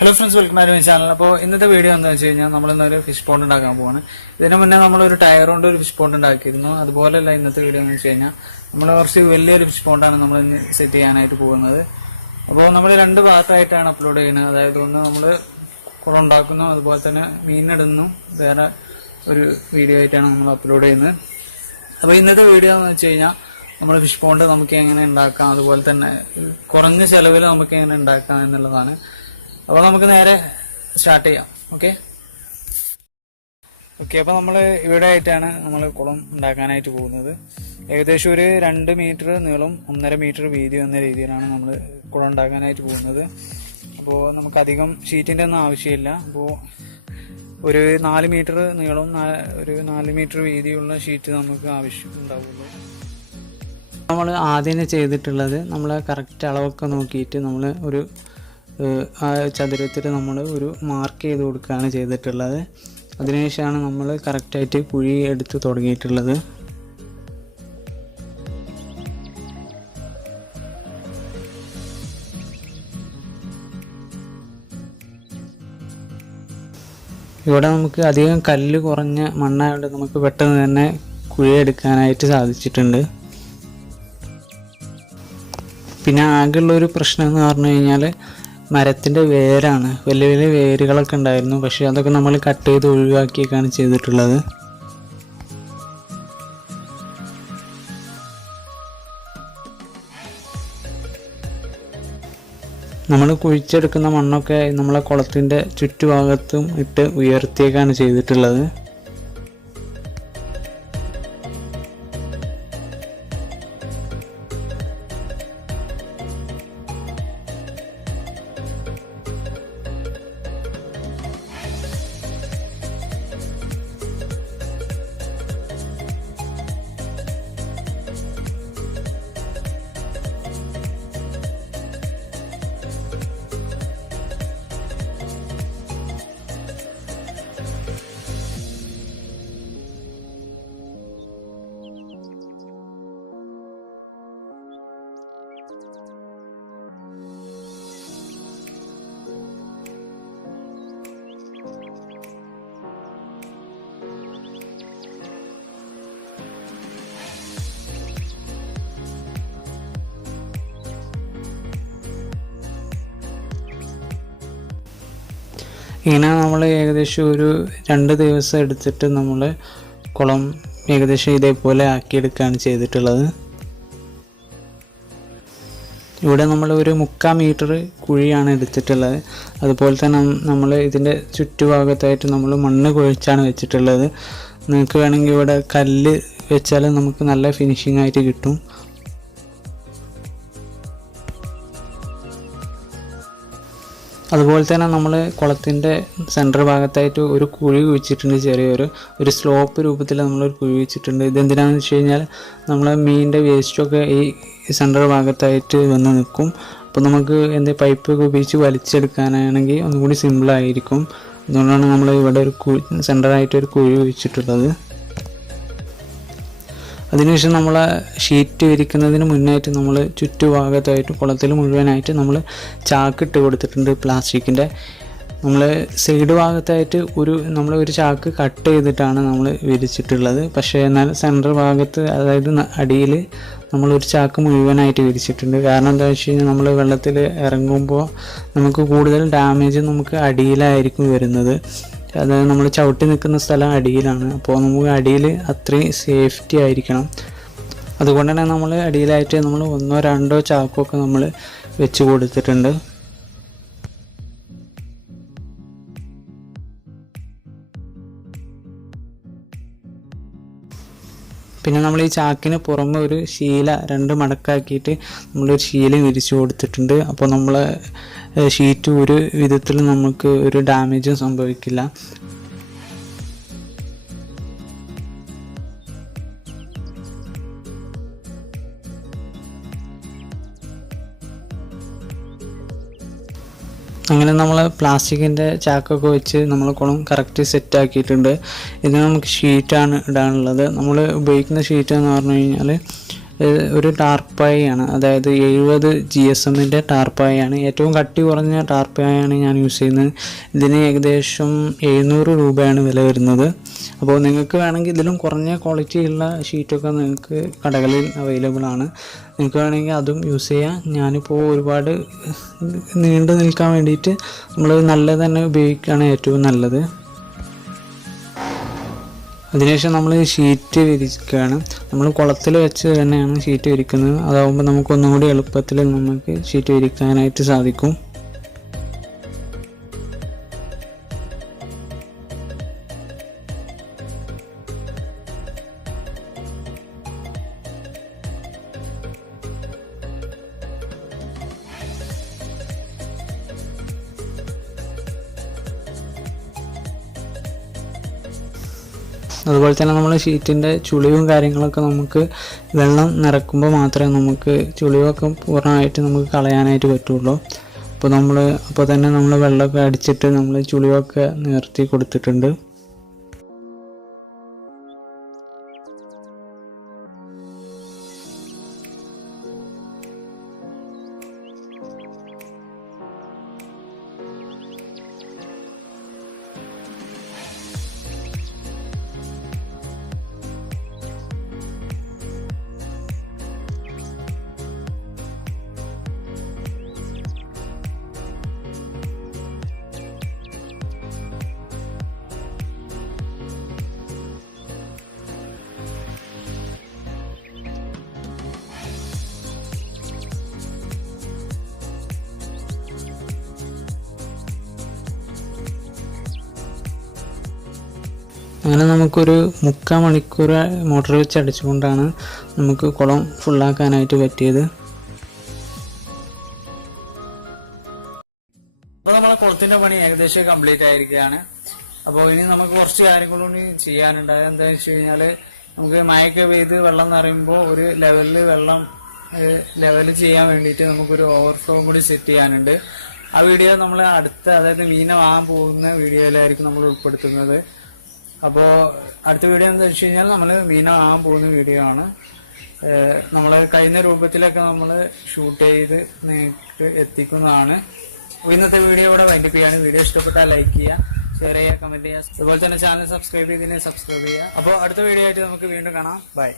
Hello friends, welcome back to my channel. അപ്പോൾ ഇന്നത്തെ video എന്താണെന്ന് വെച്ച് കഴിഞ്ഞാൽ നമ്മളിന്നൊരു ഫിഷ് പോണ്ട് ഉണ്ടാക്കാൻ പോവാണ്. ഇതിന് മുന്നേ നമ്മളൊരു ടയർ കൊണ്ട് ഒരു ഫിഷ് പോണ്ട് ഉണ്ടാക്കിയിരുന്നു. അതുപോലെയല്ല ഇന്നത്തെ വീഡിയോ എന്ന് വെച്ച് കഴിഞ്ഞാൽ നമ്മൾ കുറച്ച് വലിയൊരു ഫിഷ് പോണ്ടാണ് നമ്മൾ ഇന്ന് സെറ്റ് ചെയ്യാനായിട്ട് പോകുന്നത്. അപ്പോൾ നമ്മൾ രണ്ട് ഭാഗത്തായിട്ടാണ് അപ്ലോഡ് ചെയ്യുന്നത്. അതായത് ഒന്ന് നമ്മൾ കുളം ഉണ്ടാക്കുന്നു, അതുപോലെ തന്നെ മീനിടുന്നു. വേറെ ഒരു വീഡിയോ ആയിട്ടാണ് നമ്മൾ അപ്ലോഡ് ചെയ്യുന്നത്. അപ്പോൾ ഇന്നത്തെ വീഡിയോ എന്ന് വെച്ച് കഴിഞ്ഞാൽ നമ്മൾ ഫിഷ് പോണ്ട് നമുക്ക് എങ്ങനെ ഉണ്ടാക്കാം, അതുപോലെ തന്നെ കുറഞ്ഞ ചെലവിൽ നമുക്ക് എങ്ങനെ ഉണ്ടാക്കാം എന്നുള്ളതാണ്. അപ്പോൾ നമുക്ക് നേരെ സ്റ്റാർട്ട് ചെയ്യാം. ഓക്കെ, അപ്പോൾ നമ്മൾ ഇവിടെ ആയിട്ടാണ് നമ്മൾ കുളം ഉണ്ടാക്കാനായിട്ട് പോകുന്നത്. ഏകദേശം ഒരു 2 മീറ്റർ നീളം 1.5 മീറ്റർ വീതി എന്ന രീതിയിലാണ് നമ്മൾ കുളം ഉണ്ടാക്കാനായിട്ട് പോകുന്നത്. അപ്പോൾ നമുക്കധികം ഷീറ്റിൻ്റെ ഒന്നും ആവശ്യമില്ല. അപ്പോൾ ഒരു 4 മീറ്റർ നീളം ഒരു 4 മീറ്റർ വീതിയുള്ള ഷീറ്റ് നമുക്ക് ആവശ്യം ഉണ്ടാവുള്ളൂ. നമ്മൾ ആദ്യം ചെയ്തിട്ടുള്ളത് നമ്മൾ കറക്റ്റ് അളവൊക്കെ നോക്കിയിട്ട് നമ്മൾ ഒരു ആ ചതുരത്തിൽ നമ്മൾ ഒരു മാർക്ക് ചെയ്ത് കൊടുക്കുകയാണ് ചെയ്തിട്ടുള്ളത്. അതിനുശേഷമാണ് നമ്മൾ കറക്റ്റായിട്ട് കുഴി എടുത്ത് തുടങ്ങിയിട്ടുള്ളത്. ഇവിടെ നമുക്ക് അധികം കല്ല് കുറഞ്ഞ മണ്ണായതുകൊണ്ട് നമുക്ക് പെട്ടെന്ന് തന്നെ കുഴി എടുക്കാനായിട്ട് സാധിച്ചിട്ടുണ്ട്. പിന്നെ ആകെയുള്ളൊരു പ്രശ്നം എന്ന് പറഞ്ഞു കഴിഞ്ഞാൽ മരത്തിൻ്റെ വേരാണ്. വലിയ വലിയ വേരുകളൊക്കെ ഉണ്ടായിരുന്നു, പക്ഷേ അതൊക്കെ നമ്മൾ കട്ട് ചെയ്ത് ഒഴിവാക്കിയൊക്കെയാണ് ചെയ്തിട്ടുള്ളത്. നമ്മൾ കുഴിച്ചെടുക്കുന്ന മണ്ണൊക്കെ നമ്മളെ കുളത്തിൻ്റെ ചുറ്റുഭാഗത്തും ഇട്ട് ഉയർത്തിയേക്കാണ് ചെയ്തിട്ടുള്ളത്. ഇങ്ങനെ നമ്മൾ ഏകദേശം ഒരു 2 ദിവസം എടുത്തിട്ട് നമ്മൾ കുളം ഏകദേശം ഇതേപോലെ ആക്കിയെടുക്കുകയാണ് ചെയ്തിട്ടുള്ളത്. ഇവിടെ നമ്മൾ ഒരു 3/4 മീറ്റർ കുഴിയാണ് എടുത്തിട്ടുള്ളത്. അതുപോലെ തന്നെ നമ്മൾ ഇതിൻ്റെ ചുറ്റുഭാഗത്തായിട്ട് നമ്മൾ മണ്ണ് കുഴിച്ചാണ് വെച്ചിട്ടുള്ളത്. നിങ്ങൾക്ക് വേണമെങ്കിൽ ഇവിടെ കല്ല് വെച്ചാൽ നമുക്ക് നല്ല ഫിനിഷിംഗ് ആയിട്ട് കിട്ടും. അതുപോലെ തന്നെ നമ്മൾ കുളത്തിൻ്റെ സെൻറ്റർ ഭാഗത്തായിട്ട് ഒരു കുഴി കുഴിച്ചിട്ടുണ്ട്. ചെറിയൊരു സ്ലോപ്പ് രൂപത്തിൽ നമ്മളൊരു കുഴി വെച്ചിട്ടുണ്ട്. ഇതെന്തിനാണെന്ന് വെച്ച് കഴിഞ്ഞാൽ നമ്മളെ മീനിൻ്റെ വേസ്റ്റൊക്കെ ഈ സെൻറ്റർ ഭാഗത്തായിട്ട് വന്ന് നിൽക്കും. അപ്പോൾ നമുക്ക് പൈപ്പൊക്കെ ഉപയോഗിച്ച് വലിച്ചെടുക്കാനാണെങ്കിൽ ഒന്നും കൂടി സിമ്പിളായിരിക്കും. അതുകൊണ്ടാണ് നമ്മൾ ഇവിടെ ഒരു സെൻറ്ററായിട്ടൊരു കുഴി കുഴിച്ചിട്ടുള്ളത്. അതിനുശേഷം നമ്മൾ ഷീറ്റ് വിരിക്കുന്നതിന് മുന്നായിട്ട് നമ്മൾ ചുറ്റുഭാഗത്തായിട്ട് കുളത്തിൽ മുഴുവനായിട്ട് നമ്മൾ ചാക്കിട്ട് കൊടുത്തിട്ടുണ്ട് പ്ലാസ്റ്റിക്കിൻ്റെ. നമ്മൾ സൈഡ് ഭാഗത്തായിട്ട് ഒരു ചാക്ക് കട്ട് ചെയ്തിട്ടാണ് നമ്മൾ വിരിച്ചിട്ടുള്ളത്. പക്ഷേ എന്നാൽ സെൻറ്റർ ഭാഗത്ത്, അതായത് അടിയിൽ നമ്മളൊരു ചാക്ക് മുഴുവനായിട്ട് വിരിച്ചിട്ടുണ്ട്. കാരണം എന്താ വെച്ച് കഴിഞ്ഞാൽ നമ്മൾ വെള്ളത്തിൽ ഇറങ്ങുമ്പോൾ നമുക്ക് കൂടുതൽ ഡാമേജ് നമുക്ക് അടിയിലായിരിക്കും വരുന്നത്. അതായത് നമ്മൾ ചവിട്ടി നിൽക്കുന്ന സ്ഥലം അടിയിലാണ്. അപ്പോൾ നമുക്ക് അടിയിൽ അത്രയും സേഫ്റ്റി ആയിരിക്കണം. അതുകൊണ്ട് തന്നെ നമ്മൾ അടിയിലായിട്ട് നമ്മൾ 1-2 ചാക്കൊക്കെ നമ്മൾ വെച്ച് കൊടുത്തിട്ടുണ്ട്. പിന്നെ നമ്മൾ ഈ ചാക്കിന് പുറമെ ഒരു ശീല 2 മടക്കാക്കിയിട്ട് നമ്മളൊരു ശീല വിരിച്ചു കൊടുത്തിട്ടുണ്ട്. അപ്പോൾ നമ്മൾ ഷീറ്റ് ഒരു വിധത്തിൽ നമുക്ക് ഒരു ഡാമേജും സംഭവിക്കില്ല. അങ്ങനെ നമ്മൾ പ്ലാസ്റ്റിക്കിൻ്റെ ചാക്കൊക്കെ വെച്ച് നമ്മൾ കുളം കറക്റ്റ് സെറ്റാക്കിയിട്ടുണ്ട്. ഇത് നമുക്ക് ഷീറ്റാണ് ഇടാനുള്ളത്. നമ്മൾ ഉപയോഗിക്കുന്ന ഷീറ്റ് എന്ന് പറഞ്ഞു കഴിഞ്ഞാൽ ഒരു ടാർപ്പായാണ്, അതായത് 70 GSM-ൻ്റെ ടാർപ്പായാണ്. ഏറ്റവും കട്ടി കുറഞ്ഞ ടാർപ്പായാണ് ഞാൻ യൂസ് ചെയ്യുന്നത്. ഇതിന് ഏകദേശം 700 രൂപയാണ് വില വരുന്നത്. അപ്പോൾ നിങ്ങൾക്ക് വേണമെങ്കിൽ ഇതിലും കുറഞ്ഞ ക്വാളിറ്റിയുള്ള ഷീറ്റൊക്കെ നിങ്ങൾക്ക് കടകളിൽ അവൈലബിൾ ആണ്. നിങ്ങൾക്ക് വേണമെങ്കിൽ അതും യൂസ് ചെയ്യാം. ഞാനിപ്പോൾ ഒരുപാട് നീണ്ടു നിൽക്കാൻ വേണ്ടിയിട്ട് നമ്മൾ നല്ലത് തന്നെ ഉപയോഗിക്കുകയാണ് ഏറ്റവും നല്ലത്. അതിനുശേഷം നമ്മൾ ഷീറ്റ് വിരിക്കുകയാണ്. നമ്മൾ കുളത്തിൽ വെച്ച് തന്നെയാണ് ഷീറ്റ് വിരിക്കുന്നത്. അതാകുമ്പോൾ നമുക്കൊന്നും കൂടി എളുപ്പത്തിൽ നമുക്ക് ഷീറ്റ് വിരിക്കാനായിട്ട് സാധിക്കും. അതുപോലെ തന്നെ നമ്മൾ ഷീറ്റിൻ്റെ ചുളിവും കാര്യങ്ങളൊക്കെ നമുക്ക് വെള്ളം നിറക്കുമ്പോൾ മാത്രമേ നമുക്ക് ചുളിവൊക്കെ പൂർണ്ണമായിട്ട് നമുക്ക് കളയാനായിട്ട് പറ്റുള്ളൂ. അപ്പോൾ തന്നെ നമ്മൾ വെള്ളമൊക്കെ അടിച്ചിട്ട് നമ്മൾ ചുളിവൊക്കെ നിർത്തി കൊടുത്തിട്ടുണ്ട്. അങ്ങനെ നമുക്കൊരു 3/4 മണിക്കൂർ മോട്ടർ വെച്ച് അടിച്ചുകൊണ്ടാണ് നമുക്ക് കുളം ഫുള്ളാക്കാനായിട്ട് പറ്റിയത്. അപ്പോൾ നമ്മളെ കുളത്തിൻ്റെ പണി ഏകദേശം കംപ്ലീറ്റ് ആയിരിക്കുകയാണ്. അപ്പോൾ ഇനി നമുക്ക് കുറച്ച് കാര്യങ്ങളൂടി ചെയ്യാനുണ്ട്. എന്താണെന്ന് വെച്ച് കഴിഞ്ഞാൽ നമുക്ക് മഴയൊക്കെ പെയ്ത് വെള്ളം നിറയുമ്പോൾ ഒരു ലെവൽ ചെയ്യാൻ വേണ്ടിയിട്ട് നമുക്കൊരു ഓവർഫ്ലോ കൂടി സെറ്റ് ചെയ്യാനുണ്ട്. ആ വീഡിയോ നമ്മൾ അതായത് മീനെ വാങ്ങാൻ പോകുന്ന വീഡിയോയിലായിരിക്കും നമ്മൾ ഉൾപ്പെടുത്തുന്നത്. അപ്പോൾ അടുത്ത വീഡിയോ എന്താ വെച്ച് കഴിഞ്ഞാൽ നമ്മൾ മീനെ വാങ്ങാൻ പോകുന്ന വീഡിയോ ആണ്. നമ്മൾ കഴിയുന്ന രൂപത്തിലൊക്കെ നമ്മൾ ഷൂട്ട് ചെയ്ത് നിങ്ങൾക്ക് എത്തിക്കുന്നതാണ്. ഇന്നത്തെ വീഡിയോ ഇവിടെ വൈൻഡപ്പ് ചെയ്യാണ്. വീഡിയോ ഇഷ്ടപ്പെട്ടാൽ ലൈക്ക് ചെയ്യുക, ഷെയർ ചെയ്യുക, കമന്റ് ചെയ്യുക. അതുപോലെ തന്നെ ചാനൽ സബ്സ്ക്രൈബ് ചെയ്യുക. അപ്പോൾ അടുത്ത വീഡിയോ ആയിട്ട് നമുക്ക് വീണ്ടും കാണാം. ബൈ.